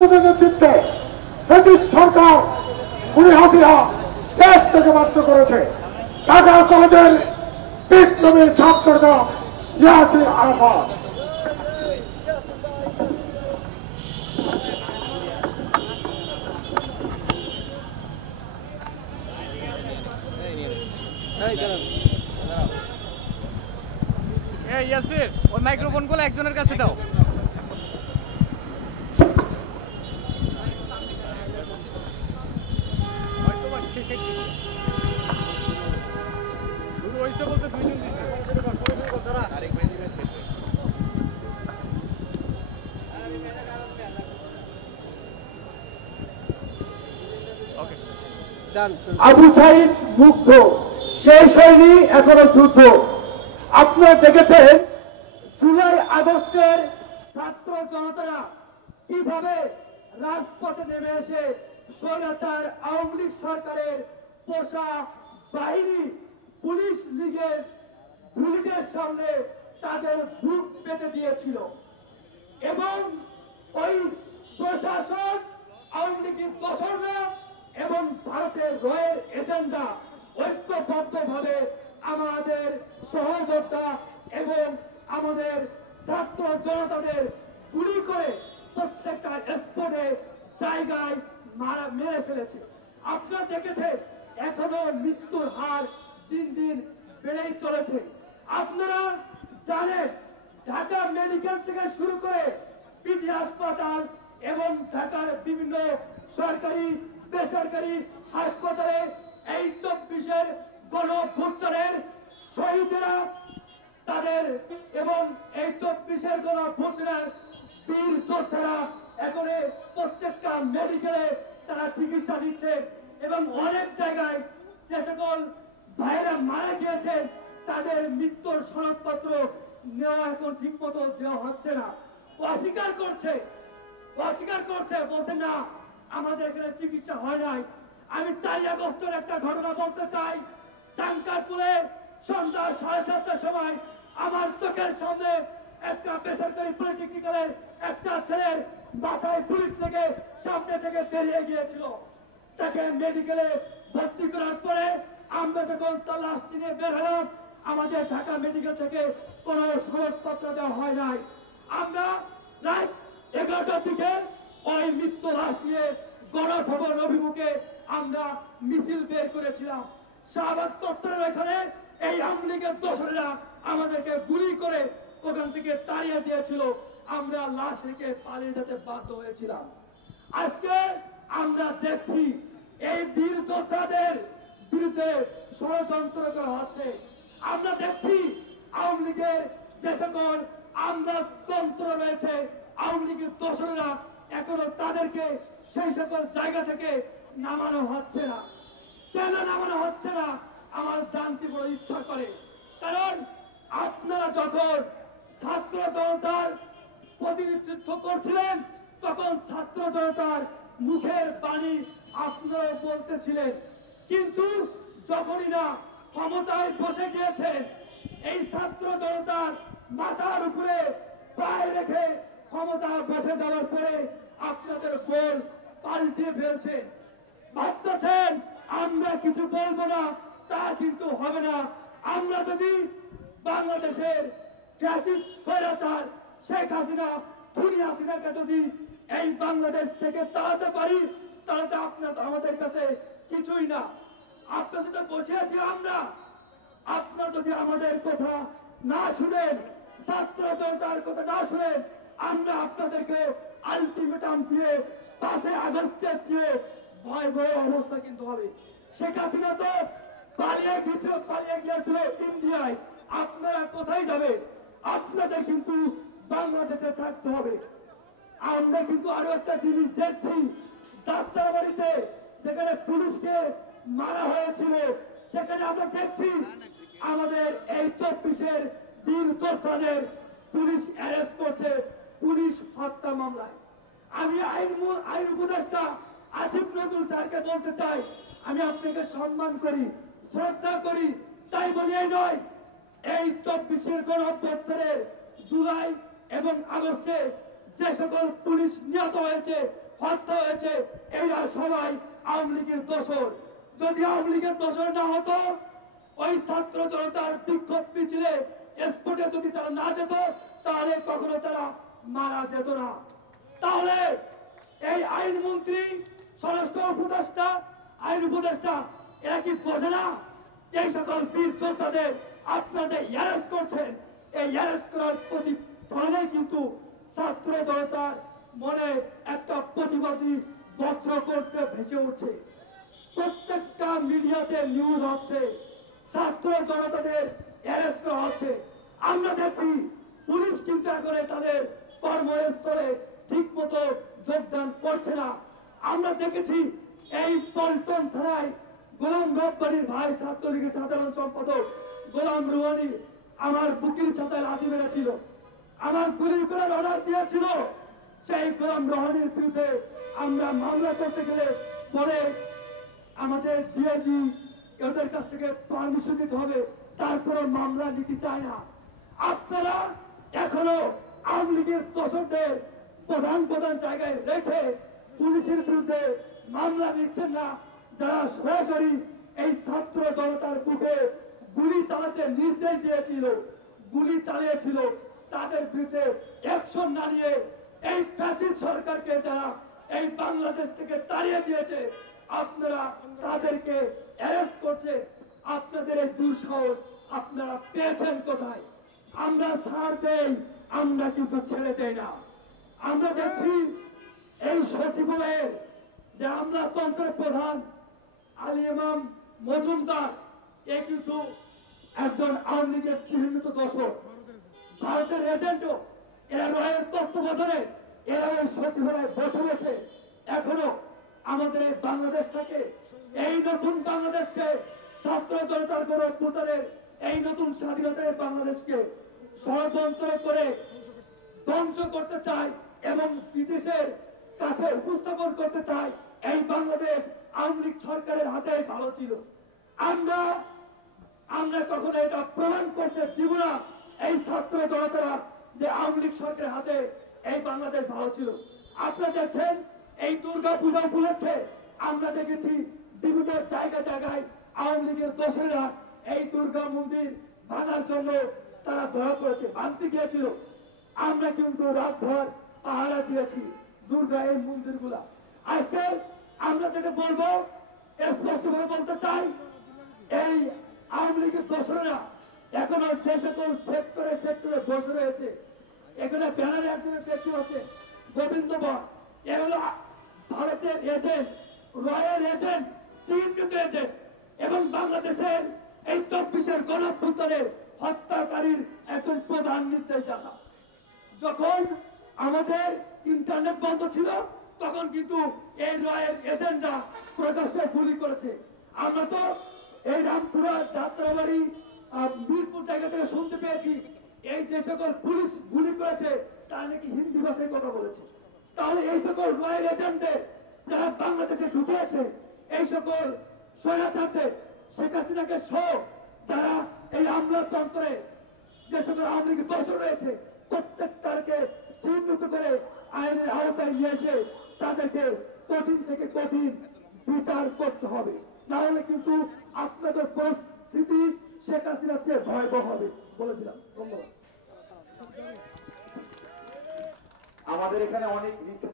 নেতৃত্বে ব্রিটিশ সরকার খুনি হাসিনা দেশ থেকে বাধ্য করেছে। ঢাকা কলেজের বিপ্লবী ছাত্রটা ইয়াসির আরাফাত ইয়াসির ওই মাইক্রোফোন গুলো একজনের কাছে দাও। শুরু হয়েছে বলতে দুইজন আবু সাইদ মুগ্ধ, শেষ হয়নি এখনো যুদ্ধ। আপনারা দেখেছেন জুলাই আগস্টের ছাত্র জনতারা কিভাবে রাজপথে নেমে এসে স্বৈরাচার আওয়ামী লীগ সরকারের পোষা বাহিনী পুলিশ লীগের বুলেটের সামনে তাদের বুক পেতে দিয়েছিল এবং ওই প্রশাসন আওয়ামী লীগের দোসররা এবং ভারতের রয়ের এজেন্ডা ঐক্যবদ্ধভাবে আমাদের সহযোদ্ধা এবং আমাদের ছাত্র জনতাদের গুলি করে প্রত্যেকটা স্পটে জায়গায় মেরে ফেলেছে। আপনারা দেখেছেন এখনো মৃত্যুর হার দিন দিন বেড়েই চলেছে। আপনারা জানেন ঢাকা মেডিকেল থেকে শুরু করে পিজি হাসপাতাল এবং ঢাকার বিভিন্ন সরকারি বেসরকারি হাসপাতালে এই 24-এর গণঅভ্যুত্থানের শহীদেরা তাদের এবং এই 24-এর গণঅভ্যুত্থানের বীর যোদ্ধারা এখন প্রত্যেকটা মেডিকেলে তারা চিকিৎসা দিচ্ছে এবং অনেক জায়গায় যে সকল ভাইরা মারা গিয়েছেন তাদের মৃত্যুর সনদপত্র নেওয়া এখন ঠিক মতো দেওয়া হচ্ছে না। অস্বীকার করছে বলছে না আমাদের এখানে চিকিৎসা হয় নাই। আমি 4 আগস্টের একটা ঘটনা বলতে চাই। চাঙ্কারপুরে সন্ধ্যা 7:30টার সময় আমার চোখের সামনে একটা বেসরকারি পলিটেকনিক্যালের একটা ছেলের মাথায় বুলেট লেগে সামনে থেকে বেরিয়ে গিয়েছিল। তাকে মেডিকেলে ভর্তি করার পরে আমরা যখন তার লাশ নিয়ে বের হলাম আমাদের ঢাকা মেডিকেল থেকে কোনো সনদপত্র দেওয়া হয় নাই। আমরা রাত 11টার দিকে ওই মৃত্যু লাশ নিয়ে গণভবন অভিমুখে আমরা মিছিল বের করেছিলাম। শাহবাগ চত্বরের ওখানে এই আওয়ামী লীগের দোসরেরা আমাদেরকে গুলি করে ওখান থেকে তাড়িয়ে দিয়েছিল। আমরা লাশ রেখে পালিয়ে যেতে বাধ্য হয়েছিলাম। আজকে আমরা দেখছি এই বীর যোদ্ধাদের বিরুদ্ধে ষড়যন্ত্র করা হচ্ছে। আমরা দেখছি আওয়ামী লীগের যে সকল আমলাতন্ত্র রয়েছে আওয়ামী লীগের দোসরেরা এখনো তাদেরকে সেই সকল জায়গা থেকে নামানো হচ্ছে না। কেন নামানো হচ্ছে না আমার জানতে বড় ইচ্ছা করে। কারণ আপনারা যখন ছাত্র জনতার প্রতিনিধিত্ব করছিলেন তখন ছাত্র জনতার মুখের বাণী আপনারা বলতেছিলেন, কিন্তু যখনই না ক্ষমতায় বসে গিয়েছেন এই ছাত্র জনতার মাথার উপরে পায়ে রেখে ক্ষমতা বসে যাওয়ার পরে আপনাদের গোল পাল্টে ফেলছেন। ভাবতেছেন আমরা কিছু বলবো না, তা কিন্তু হবে না। আমরা যদি বাংলাদেশের ফ্যাসিস্ট স্বৈরাচার শেখ হাসিনা খুনি হাসিনাকে যদি এই বাংলাদেশ থেকে তাড়াতে পারি তাহলে তো আপনার আমাদের কাছে কিছুই না। আপনার যেটা বসে আছি আমরা, আপনার যদি আমাদের কথা না শুনেন, ছাত্র জনতার কথা না শুনেন, আমরা আপনাদেরকে আলটিমেটাম দিয়ে 5 আগস্টের চেয়ে ভয়াবহ অবস্থা কিন্তু হবে। শেখ হাসিনা তো পালিয়ে গিয়েছিল ইন্ডিয়ায়। আপনারা কোথায় যাবে? আপনাদের কিন্তু বাংলাদেশে থাকতে হবে। আমরা কিন্তু আরো একটা জিনিস দেখছি, যাত্রাবাড়িতে যেখানে পুলিশকে মারা হয়েছিল সেখানে আমরা দেখছি আমাদের এই 24-এর বীর যোদ্ধাদের পুলিশ অ্যারেস্ট করছে পুলিশ হত্যা মামলায়। আমি আইন উপদেষ্টা আসিফ নজরুল স্যারকে বলতে চাই, আমি আপনাকে সম্মান করি, শ্রদ্ধা করি, তাই বলি এই নয় এই 24-এর গণঅভ্যুত্থানের জুলাই এবং আগস্টে যে সকল পুলিশ নিহত হয়েছে হত্যা হয়েছে, এরা সবাই আওয়ামী লীগের দোসর। যদি আওয়ামী লীগের দোসর না হতো, ওই ছাত্র জনতার বিক্ষোভ মিছিলে স্পটে যদি তারা না যেত, তাহলে কখনো তারা মারা যেত না। তাহলে এই আইনমন্ত্রী, স্বরাষ্ট্র উপদেষ্টা, আইন উপদেষ্টা এরা কি বোঝে না এই সকল বীর যোদ্ধাদের আপনাদের অ্যারেস্ট করছেন? এই অ্যারেস্ট করার প্রতিফলনে কিন্তু ছাত্র জনতার মনে একটা প্রতিবাদী বজ্রকণ্ঠে ভেসে উঠছে। প্রত্যেকটা মিডিয়াতে নিউজ হচ্ছে ছাত্র জনতাদের অ্যারেস্ট করা হচ্ছে। আমরা দেখছি পুলিশ কিন্তু করে তাদের কর্মস্থলে ঠিক মতো যোগদান করছে না। আমরা দেখেছি এই পল্টন থানায় গোলাম রব্বানির ভাই ছাত্রলীগের সাধারণ সম্পাদক গোলাম রুহানি আমার বুকের ছাতায় লাথি মেরেছিল, আমার গুলি করার অর্ডার দিয়েছিল। সেই গোলাম রুহানির বিরুদ্ধে আমরা মামলা করতে গেলে পরে আমাদের ডিআইজি এদের কাছ থেকে পারমিশন দিতে হবে, তারপরে মামলা নিতে চায় না। আপনারা এখনো আওয়ামী লীগের দোষরদের প্রধান প্রধান জায়গায় রেখে পুলিশের বিরুদ্ধে মামলা নিচ্ছেন না। যারা সরাসরি এই ছাত্র জনতার বুকে গুলি চালাতে নির্দেশ দিয়েছিল, গুলি চালিয়েছিল, তাদের বিরুদ্ধে অ্যাকশন না নিয়ে এই ফ্যাসিস্ট সরকারকে যারা এই বাংলাদেশ থেকে তাড়িয়ে দিয়েছে, আপনারা তাদেরকে অ্যারেস্ট করছে। আপনাদের এই দুঃসাহস আপনারা পেয়েছেন কোথায়? আমরা ছাড় দেই, আমরা কিন্তু ছেড়ে দেই না। আমরা দেখছি এই সচিবালয়ের যে আমলাতন্ত্রের প্রধান আলী ইমাম মজুমদার, এ কিন্তু একজন আওয়ামী লীগের চিহ্নিত দোষর, ভারতের এজেন্টও। এরা রয়ের তত্ত্বাবধানে এরা ওই সচিবালয়ে বসে বসে এখনো আমাদের এই বাংলাদেশটাকে, এই নতুন বাংলাদেশকে, ছাত্র জনতার গণঅভ্যুত্থানের এই নতুন স্বাধীনতার বাংলাদেশকে ষড়যন্ত্র করে ধ্বংস করতে চায় এবং বিদেশের কাছে উপস্থাপন করতে চায় এই বাংলাদেশ আওয়ামী লীগ সরকারের হাতে ভালো ছিল। আমরা কখনো এটা প্রমাণ করতে দিব না এই ছাত্র জনতারা যে আওয়ামী লীগ সরকারের হাতে এই বাংলাদেশ ভালো ছিল। আপনারা দেখছেন এই দুর্গা পূজা উপলক্ষে আমরা দেখেছি বিভিন্ন জায়গায় আওয়ামী লীগের দোষরেরা এই দুর্গা মন্দির ভাঙার জন্য তারা ধরা পড়েছে, ভাঙতে গিয়েছিল। আমরা কিন্তু রাতভর পাহারা দিয়েছি দুর্গা এই মন্দিরগুলা। আজকে আমরা যেটা বলবো, স্পষ্টভাবে বলতে চাই, এই আওয়ামী লীগের দোষরেরা এখনো যে সকল সেক্টরে বসে রয়েছে, এখানে ব্যানারে একজনের ব্যক্তি আছে গোবিন্দ বর, এগুলো ভারতের এজেন্ট, রয়ের এজেন্ট, চিহ্নিত এজেন্ট এবং বাংলাদেশের এই 24-এর গণঅভ্যুত্থানের হত্যাকারীর একজন প্রধান নির্দেশদাতা। যখন আমাদের ইন্টারনেট বন্ধ ছিল, তখন কিন্তু এই রয়ের এজেন্টরা প্রকাশ্যে গুলি করেছে। আমরা তো এই রামপুরা, যাত্রাবাড়ি, মিরপুর জায়গা থেকে শুনতে পেয়েছি এই যে সকল পুলিশ গুলি করেছে তারা নাকি হিন্দি ভাষায় কথা বলেছে। তাহলে এই সকল রয়ের এজেন্টদের যারা বাংলাদেশে ঢুকেছে, এই সকল স্বৈরাচারদের, শেখ হাসিনাকে সহ যারা এই আমলাতন্ত্রে যে সকল আওয়ামী লীগের দোষর রয়েছে, প্রত্যেকটাকে চিহ্নিত করে আইনের আওতায় নিয়ে এসে তাদেরকে কঠিন থেকে কঠিন বিচার করতে হবে। না হলে কিন্তু আপনাদের পরিস্থিতি শেখ হাসিনার চেয়ে ভয়াবহ হবে বলে দিলাম। ধন্যবাদ। আমাদের এখানে অনেক